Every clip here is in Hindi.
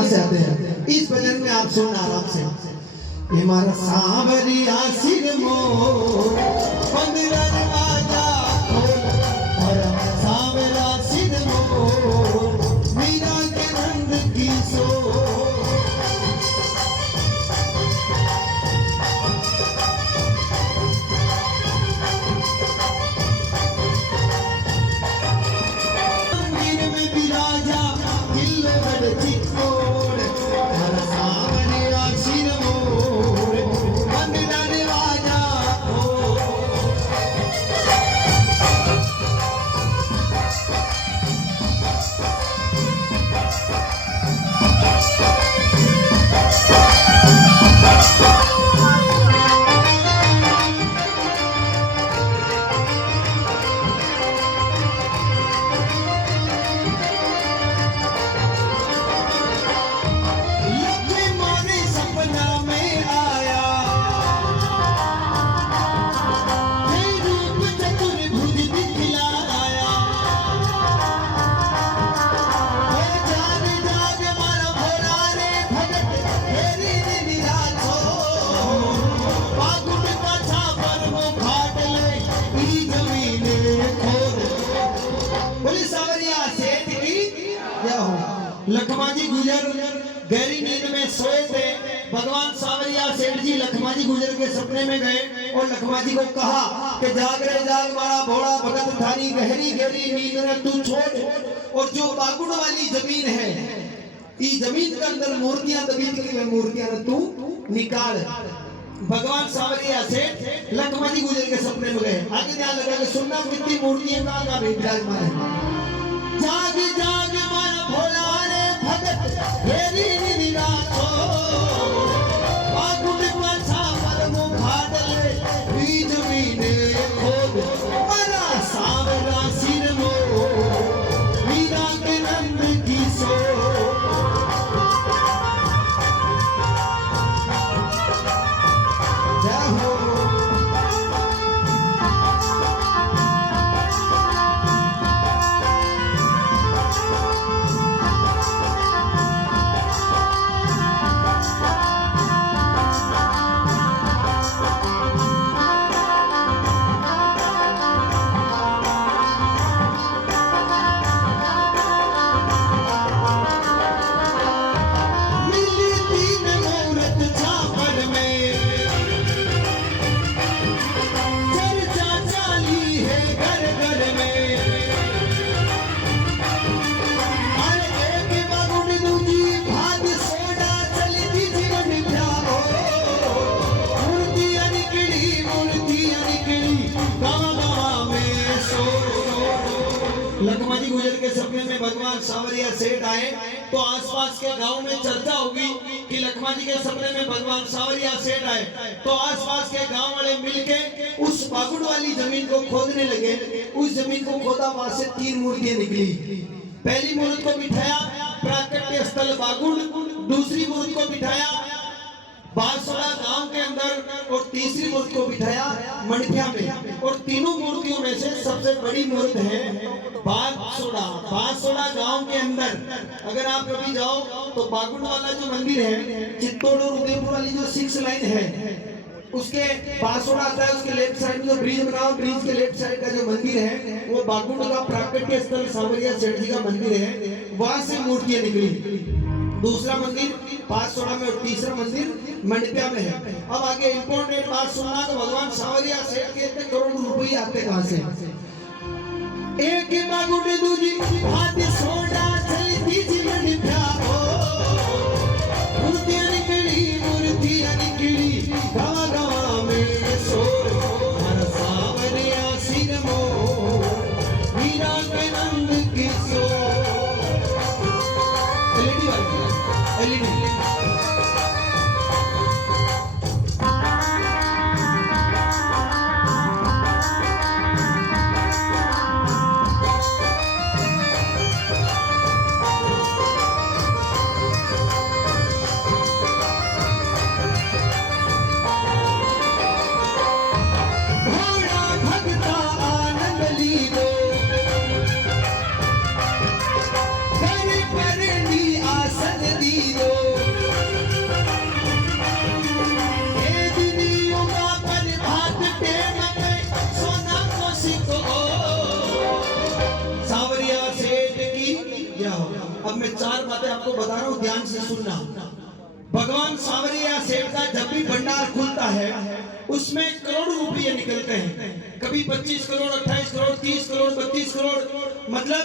कहां से आते हैं। इस भजन में आप सुनना आराम से। ये मारा सांवरिया सिर मोर पंद्रह राजा और सांवरा सिर मोर मीरा के नंद की सो। लखमाजी गुजर गहरी नींद में सोए थे। भगवान सांवरिया सेठ जी लखमाजी गुजर के सपने में गए और लखमाजी को कहा कि जाग रे जाग मारा भोला भगत थारी गहरी गहरी नींद में तू छोड़ और जो बागुड़ वाली जमीन है इस जमीन के अंदर मूर्तियां दबी की मूर्तियां तू निकाल। भगवान सांवरिया सेठ लखमाजी गुजर के सपने में गए। आगे ध्यान लगा के सुनना कितनी मूर्तियां कहां विराजमान है। जाग जाग मारा भोला हेरी नीला को बागुड़ पछा पर मुखाडले बीज बीने खोद मरा सांवरा सिर मो मीरा के नंद की सो। जय हो लखमाजी गुजर के सपने में भगवान सांवरिया सेठ आए तो आसपास के गांव में चर्चा होगी कि लखमाजी के सपने में भगवान सांवरिया सेठ आए। तो आसपास के गांव वाले मिलके उस बागुड़ वाली जमीन को खोदने लगे। उस जमीन को खोदा, वहां से 3 मूर्तियां निकली। पहली मूर्ति को बिठाया प्राकट्य स्थल बागुड़, दूसरी मूर्ति को बिठाया बांसवाड़ा गांव के अंदर और तीसरी मूर्ति को बिठाया मणिया में। और तीनों मूर्तियों में से सबसे बड़ी मूर्ति है बांसवाड़ा। बांसवाड़ा गांव के अंदर अगर आप कभी जाओ तो बागुड़ वाला जो मंदिर है, चित्तौड़ और उदयपुर वाली जो 6 लाइन है उसके बांसवाड़ा आता है। उसके लेफ्ट साइड में जो ब्रिज बना, ब्रिज के लेफ्ट साइड का जो मंदिर है वो बागुड़ का प्राकट्य स्थल सांवरिया सेठ जी का मंदिर है। वहां से मूर्तियां निकली। दूसरा मंदिर बांसवाड़ा में और तीसरा मंदिर मंडपिया में है। अब आगे इंपॉर्टेंट बात सुनना, तो भगवान सांवरिया सेठ के इतने करोड़ रुपए आते कहां से। एक बागुड़ दूजी हाथ सोडा चलती जीवन प्यारो मूर्तियां निकली गावा गावा में सोर हर सांवरिया सिर मोर मीरा के नंद की सो। एलईडी सीरो ए दिनियों का पर भात टेम में सोना को सिको सांवरिया सेठ की क्या हो। अब मैं चार बातें आपको बता रहा हूँ, ध्यान से सुनना। भगवान सांवरिया सेठ का जब भी भंडार खुलता है उसमें करोड़ों रुपये निकलते हैं। कभी 25 करोड़, 28 करोड़, 30 करोड़, 32 करोड़, मतलब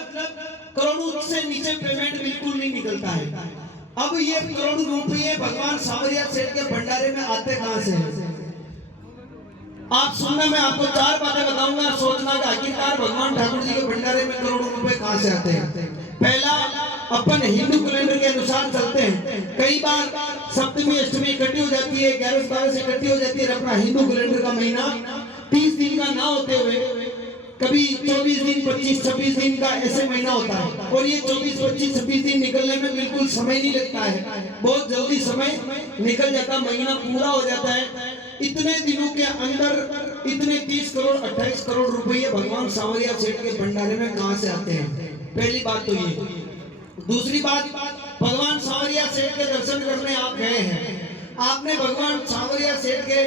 करोड़ों से नीचे पेमेंट बिल्कुल नहीं निकलता है। अब ये करोड़ों रुपये भगवान सांवरिया सेठ के भंडारे में आते कहां से हैं? आप सुनना, मैं आपको चार बातें बताऊंगा, सोचना का आखिरकार भगवान ठाकुर जी के भंडारे में करोड़ों रुपए कहां से आते हैं। पहला, अपन हिंदू कैलेंडर के अनुसार चलते हैं। कई बार सप्तमी अष्टमी इकट्ठी हो जाती है, 11 12 इकट्ठी हो जाती है। अपना हिंदू कैलेंडर का महीना 30 दिन का ना होते हुए कभी 24 दिन, 25, 26 दिन का ऐसे महीना होता है। और ये 24, 25, 26 दिन निकलने में बिल्कुल समय नहीं लगता है, बहुत जल्दी समय निकल जाता, महीना पूरा हो जाता है। इतने दिनों के अंदर इतने 30 करोड़ 28 करोड़ रुपए भगवान सांवरिया सेठ के भंडारे में कहां से आते हैं? पहली बात तो ये। दूसरी बात, भगवान सांवरिया सेठ के दर्शन करने आप गए हैं, आपने भगवान सांवरिया सेठ के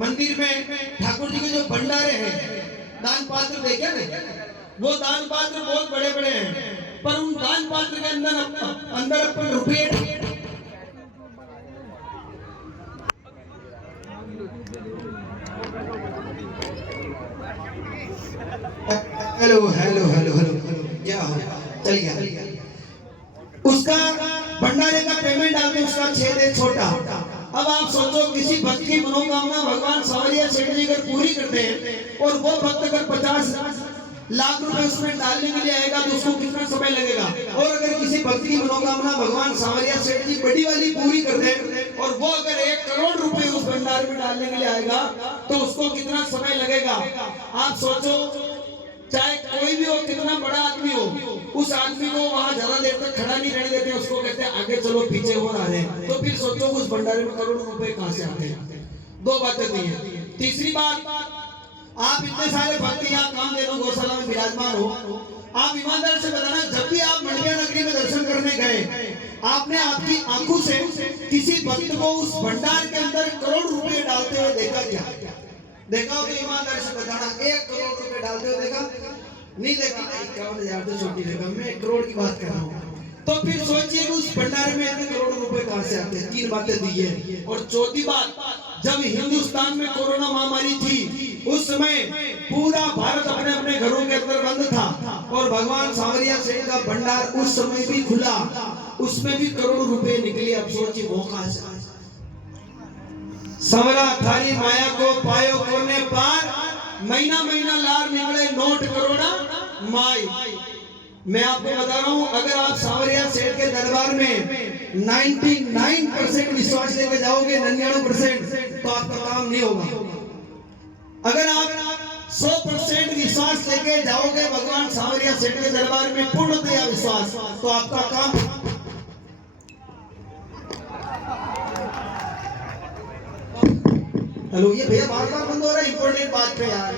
मंदिर में ठाकुर जी के जो भंडारे हैं, दान पात्र देखे ना, वो दान पात्र बहुत बड़े बड़े हैं, पर उन दान पात्र के अंदर अपन रुपये हेलो हेलो हेलो हेलो क्या हो, चल गया। उसका भंडारे का पेमेंट आपने उसका 6 दिन छोटा। अब आप सोचो, किसी भक्त की मनोकामना भगवान सांवरिया सेठ जी अगर पूरी करते हैं और वो भक्त अगर 50 लाख रुपए उसमें डालने के लिए आएगा तो उसको कितना समय लगेगा। और अगर किसी भक्त की मनोकामना भगवान सांवरिया सेठ जी बड़ी वाली पूरी कर दे और वो अगर 1 करोड़ रुपए उस भंडार में डालने के लिए आएगा तो उसको कितना समय लगेगा। आप सोचो, चाहे कोई भी हो, कितना बड़ा आदमी हो, उस आदमी को वहां ज्यादा देर तक खड़ा नहीं रहने देते, उसको कहते हैं आगे चलो, पीछे हो रहे हैं। तो फिर सोचो उस भंडारे में करोड़ों रुपए कहां से आते हैं। दो बातें दी हैं। तीसरी बात, आप इतने सारे भक्त यहाँ काम दे दो, गौशाला में विराजमान हो, आप ईमानदार से बताना, जब भी आप मंडिया नगरी में दर्शन करने गए, आपने आपकी आंखों से किसी भक्त को उस भंडार के अंदर करोड़ रुपए डालते हुए देखा क्या? देखा हो तो ईमानदारी से बताना, 1 करोड़ रुपए डालते हो देखा? नहीं देखा? 51,000 तो छोटी रकम, मैं 1 करोड़ की बात कर रहा हूँ। तो फिर सोचिए उस भंडारे में इतने करोड़ रुपए कहां से आते हैं। 3 बातें दी है। और चौथी बात, जब हिंदुस्तान में कोरोना महामारी थी उस समय पूरा भारत अपने अपने घरों के अंदर बंद था और भगवान सांवरिया सेठ का भंडार उस समय भी खुला, उसमें भी करोड़ों रुपए निकले। अब सोचिए वो कहां से। संवरा थारी माया को पायो कोने पार, महीना महीना लार निकले नोट करोड़ा माई। मैं आपको बता रहा हूं, अगर आप सांवरिया सेठ के दरबार में 99% विश्वास लेके जाओगे, 99%, तो आपका काम नहीं होगा। अगर आप 100% विश्वास लेके जाओगे भगवान सांवरिया सेठ के दरबार में, पूर्णतया विश्वास, तो आपका काम। हेलो, ये भैया बार बार बंद हो रहा है इंपॉर्टेंट बात पे यार।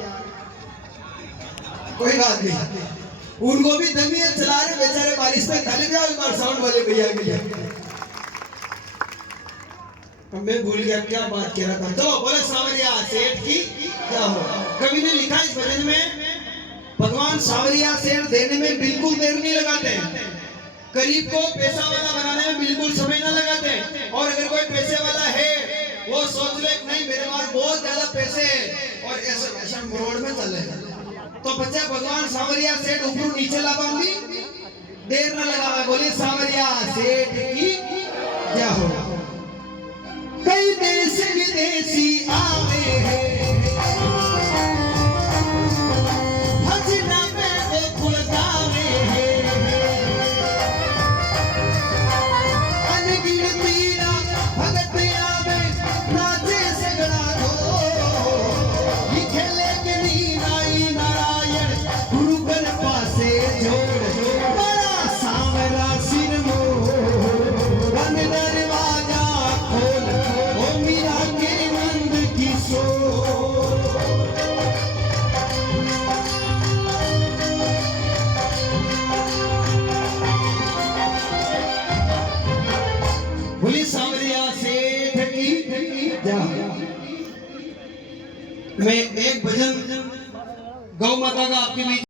कोई बात नहीं, उनको भी दमिया चला रहे बेचारे, बारिश में खाली भी एक बार साउंड वाले भैया के लिए। मैं भूल गया क्या बात कह रहा था। तो बोले सांवरिया सेठ की क्या हो। कवि ने लिखा इस भजन में, भगवान सांवरिया सेठ देने में बिल्कुल देर नहीं लगाते, गरीब को पैसा वाला बनाने में बिल्कुल समय न लगाते। और अगर कोई पैसे वाला है वो सोच ले नहीं मेरे पास बहुत ज्यादा पैसे हैं और ऐसा मोड़ में चले, तो बच्चा भगवान सांवरिया सेठ ऊपर नीचे लाभांगी देर न लगा। बोले सांवरिया सेठ की क्या हो। कई देश विदेशी आवे हैं, हजना में वो फुलकावे हैं, अनगिनती ना भगत आवे नाचे सगड़ा धो, ये खेले गिरी नाई नारायण गुरु कर पासे जोड़, बड़ा सांवरा सिर मोर। सेठ की जय। मैं एक भजन गौ माता का आपके बीच